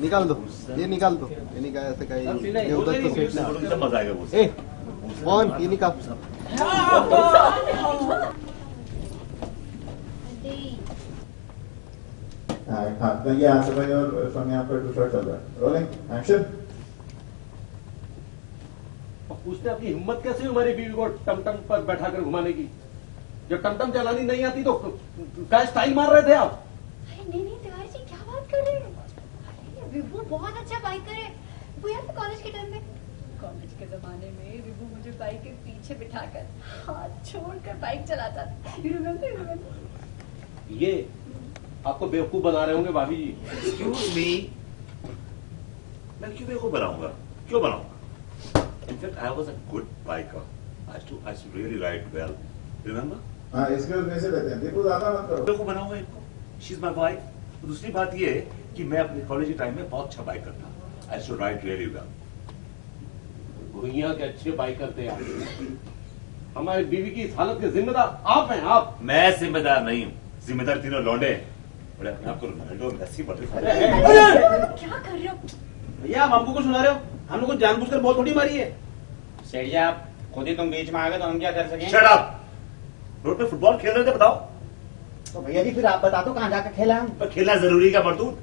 निकाल दो, ये निकाल दो, ये निकाल ऐसे का ये उधर तो सेट ना मजा आएगा। ए कौन ये निकाल। हाँ तो ये आंसर भाई और फ्रॉम यहाँ पर दूसरा चल रहा है। Rolling action. पूछते आपकी हिम्मत कैसे हुई हमारी बीवी को टमटम पर बैठा कर घुमाने की? जब टमटम चलानी नहीं आती तो क्या स्टाइल मार रहे थे आप? नहीं तिवारी जी क्या बात कर रहे हैं? विभू बहुत अच्छा बाइकर है। वो याद है कॉलेज के टाइम में? कॉलेज के जमाने में विभू मुझे बाइक के पीछे बिठाकर हाथ छोड़कर बाइक चलाता था। You remember? ये आपको बेवकूफ बना रहे होंगे भाभी जी। Excuse me, मैं क्यों बेवकूफ बनाऊंगा? क्यों बनाऊंगा? In fact, I was a good biker. I used to really ride well. Remember? हाँ इसके वजह से लेते हैं। देखो ज़्यादा मत करो। बेवकूफ बनाऊंगा इनको? She's my wife. दूसरी बात ये है कि मैं अपने कॉलेज के टाइम में बहुत अच्छा बाइक करता। I used to ride really well. दुनिया के अच्छे बाइकर थे आप। हमारी बीवी की इस हालत के जिम्मेदार आप हैं। आप। मैं जिम्मेदार नहीं हूँ। जिम्मेदार तीनों लौंडे। बड़े अपने आप को रोनाल्डो मेसी बड़े। क्या कर रहे हो? भैया आप हमको सुना रहे हो? हम लोग को जानबूझकर बहुत थोड़ी मारी है। सेठ जी आप खुद ही तुम बीच में आ गए तो हम क्या कर सकें? Shut up! रोड पे फुटबॉल खेल रहे थे बताओ। तो भैया जी फिर आप बता दो कहाँ जाकर खेला हम? पर खेलना जरूरी का मर्दूद?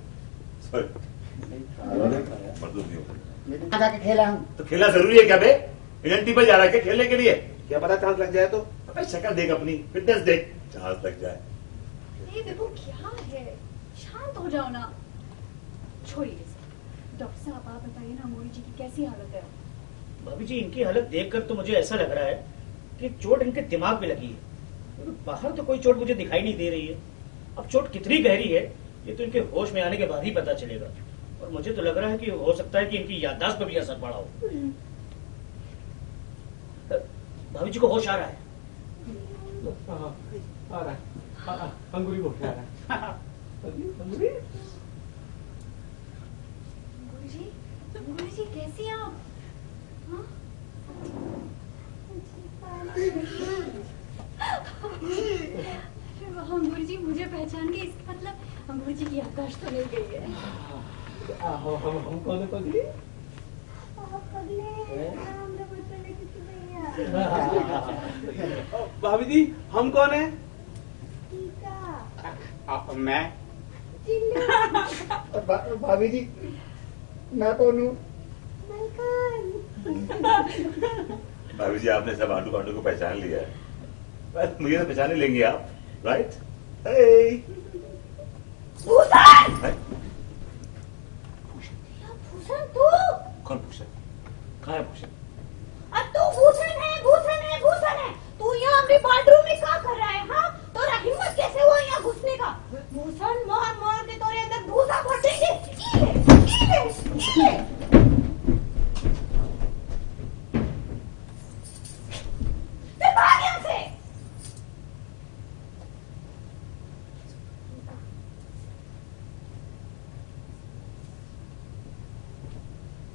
मर्दूद नहीं होता। कहाँ जाकर खेला हम? तो खेलना जरूरी है क्या बे? एनएलटी पर जा रहा है खेलने के लिए? क्या पता चांस लग जाए तो? भाई शक्ल देख अपनी, फिटनेस देख, चांस लग जाए। ये विभू क्या है? शांत हो जाओ ना। छोड़िए। डॉक्टर साहब आप बताइए ना मोरी जी की कैसी हालत है? भाभी जी इनकी हालत देखकर तो मुझे ऐसा लग रहा है कि चोट इनके दिमाग में लगी है। बाहर तो कोई चोट मुझे दिखाई नहीं दे रही है। अब चोट कितनी गहरी है ये तो इनके होश में आने के बाद ही पता चलेगा। और मुझे तो लग रहा है कि हो सकता है कि इनकी याददाश्त पर भी असर पड़ा हो। भाभी जी को होश आ रहा है? आ रहा है। अंगूरी बोल रहा है। अंगूरी जी कैसी हैं आप? अंगूर जी मुझे पहचान के इसका मतलब अंगूर जी की याददाश्त तो नहीं गई है। हम कौन है पगली? भाभी जी हम कौन है? मैं भाभी जी मैं कौन हूँ? भाभी जी आपने सब आंडू पांडू को पहचान लिया है। मुझे तो पहचान ही लेंगे आप, राइट? भूषण तू? कौन भूषण? कहाँ है भूषण? तू भूषण है। तू यहाँ अपने बाथरूम में क्या कर रहा है? हाँ तोरा हिम्मत कैसे हुआ यहाँ घुसने का? भूषण मार के तोरे अंदर भूसा भर देंगे।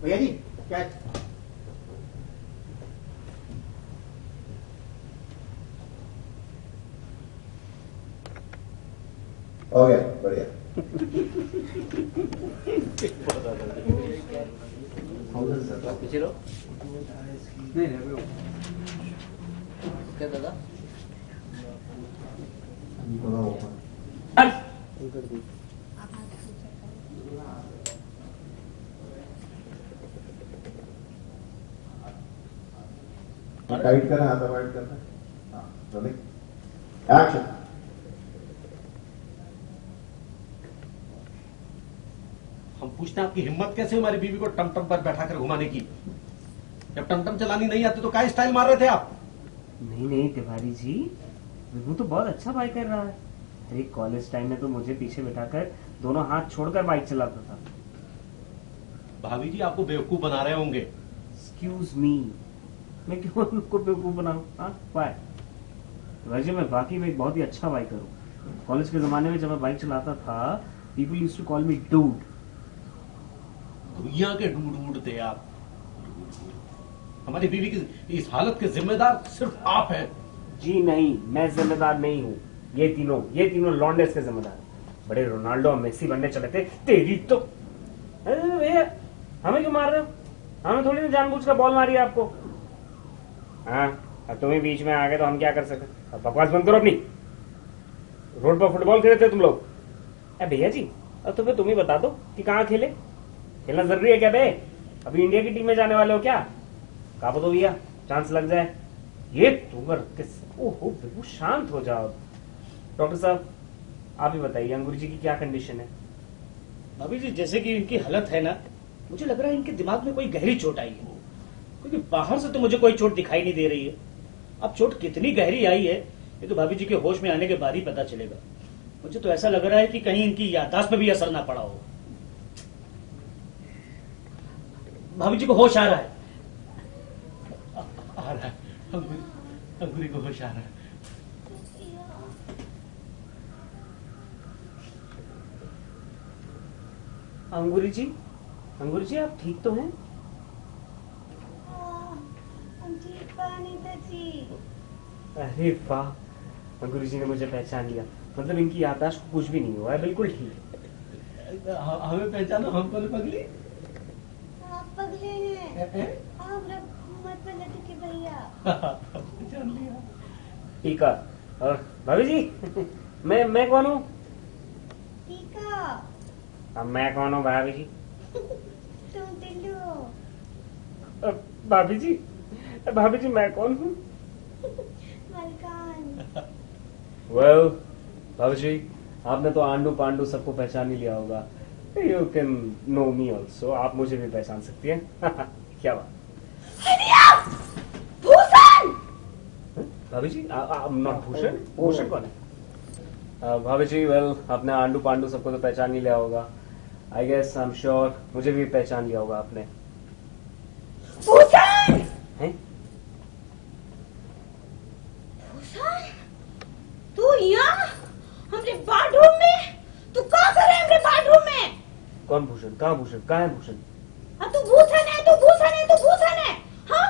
भैया जी क्या? हो गया बढ़िया। पीछे लो। नहीं क्या दादा? टाइट करना, हाथ अवॉइड करना। हाँ रोलिंग एक्शन। हम पूछते हैं आपकी हिम्मत कैसे हमारी बीवी को टमटम पर बैठा कर घुमाने की? जब टमटम चलानी नहीं आती तो क्या स्टाइल मार रहे थे आप? नहीं तिवारी जी विभू तो बहुत अच्छा बाइक कर रहा है। अरे कॉलेज टाइम में तो मुझे पीछे बिठाकर दोनों हाथ छोड़कर बाइक चलाता था। भाभी जी आपको बेवकूफ बना रहे होंगे। एक्सक्यूज मी, मैं क्यों उनको बेवकूफ बनाऊं? हाँ वाई? तिवारी जी मैं वाकई में एक बहुत ही अच्छा बाइकर हूँ। कॉलेज के जमाने में जब मैं बाइक चलाता था People used to call me dude. दुनिया के डूड थे आप। हमारी बीवी की इस हालत के जिम्मेदार सिर्फ आप हैं। जी नहीं, मैं जिम्मेदार नहीं हूँ। ये तीनों लॉन्डे इसके जिम्मेदार हैं। बड़े रोनाल्डो और मेसी बनने चले थे। तेरी तो अरे भैया, हमें क्यों मार रहे हो? हमें थोड़ी ना जानबूझकर बॉल मारी है आपको। हाँ, अब तुम्हें बीच में आ गए तो हम क्या कर सकते? अब बकवास बंद करो अपनी। रोड पर फुटबॉल खेलते तुम लोग? भैया जी, अब तो फिर तुम ही बता दो कि कहाँ खेले। खेलना जरूरी है क्या बे? अभी इंडिया की टीम में जाने वाले हो क्या? कहा तो भैया, चांस लग जाए। ये तुम किस? ओहो, बिल्कुल शांत हो जाओ। डॉक्टर साहब, आप ही बताइए, अंगूरी जी की क्या कंडीशन है? भाभी जी, जैसे कि इनकी हालत है ना, मुझे लग रहा है इनके दिमाग में कोई गहरी चोट आई है, क्योंकि बाहर से तो मुझे कोई चोट दिखाई नहीं दे रही है। अब चोट कितनी गहरी आई है ये तो भाभी जी के होश में आने के बाद ही पता चलेगा। मुझे तो ऐसा लग रहा है कि कहीं इनकी याददाश्त पे भी असर ना पड़ा हो। भाभी जी को होश आ रहा है। आ रहा है, अंगूरी को होश आ रहा है। अंगूरी जी, आप ठीक तो हैं? अरे वाह, अंगूरी जी ने मुझे पहचान लिया। मतलब इनकी याददाश्त को कुछ भी नहीं हुआ है, बिल्कुल ठीक है। हमें पहचानो, हम कौन पगली? आप पगले हैं। आप मत पलट के भैया। पहचान लिया। ठीक है। और भाभी जी, मैं कौन हूँ? टीका। अब मैं कौन हूँ भाभी जी? तुम टिल्लू हो। भाभी जी मैं कौन हूँ? मलकान। वेल, भाभी जी, आपने तो आंडू पांडू सबको पहचान ही लिया होगा। You can know me also. आप मुझे भी पहचान सकती हैं। क्या बात? भूषण। भाभी जी, नॉट भूषण। भूषण कौन है? भाभी जी, वेल, आपने आंडू पांडू सबको तो पहचान ही लिया होगा। I guess, I am sure मुझे भी पहचान लिया होगा आपने। भूषण। हैं? भूषण, तू यहाँ हमरे बाथरूम में? तू क्या कर रहे हैं हमरे बाथरूम में? कौन भूषण? कहाँ भूषण? कहाँ है भूषण? तू भूषण है, तू भूषण है, तू भूषण है। हाँ,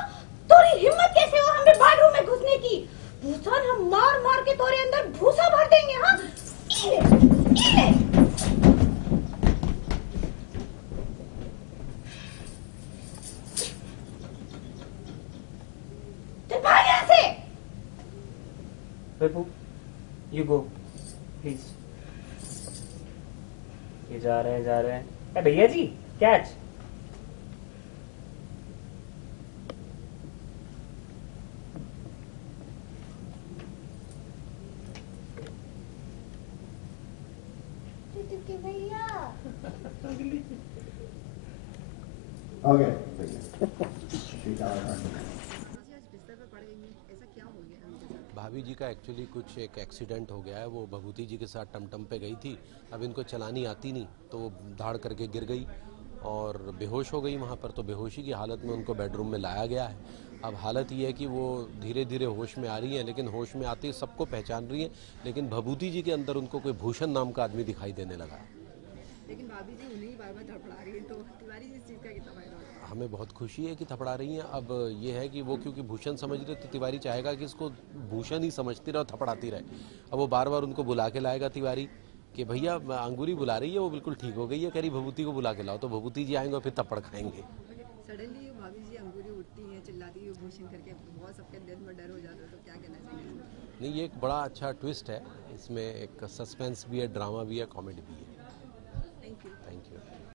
तोरी हिम्मत कैसे हो हमरे बाथरूम में घुसने की? भूषण, हम मार मार के तोरे अंदर भूसा भर देंगे। हाँ, भाग यहाँ से। Pepu, you go, please. ये जा रहे हैं। भैया जी, कैच। भैया। ओके भाभी जी का एक्चुअली कुछ एक एक्सीडेंट हो गया है। वो भभूति जी के साथ टमटम पे गई थी। अब इनको चलानी आती नहीं, तो वो धाड़ करके गिर गई और बेहोश हो गई वहाँ पर। तो बेहोशी की हालत में उनको बेडरूम में लाया गया है। अब हालत ये है कि वो धीरे धीरे होश में आ रही हैं, लेकिन होश में आते ही सबको पहचान रही हैं। लेकिन भभूति जी के अंदर उनको कोई भूषण नाम का आदमी दिखाई देने लगा है। लेकिन भाभी जी उन्हें ही बार-बार थपड़ा रही है, तो तिवारी जी इस चीज़ का कितना फायदा होगा? हमें बहुत खुशी है कि थपड़ा रही हैं। अब ये है कि वो क्योंकि भूषण समझ रहे, तो तिवारी चाहेगा कि इसको भूषण ही समझती रहे और थपड़ाती रहे। अब वो बार बार उनको बुला के लाएगा तिवारी कि भैया अंगूरी बुला रही है, वो बिल्कुल ठीक हो गई है, कह रही भभूति को बुला के लाओ। तो भभूति जी आएंगे और फिर थप्पड़ खाएंगे। सडनली भाभी जी अंगूरी उठती हैं, चिल्लाती है भूषण करके, बहुत सबके दिल में डर हो जाता है, तो क्या कहना चाहिए? नहीं, ये एक बड़ा अच्छा ट्विस्ट है। इसमें एक सस्पेंस भी है, ड्रामा भी है, कॉमेडी भी है।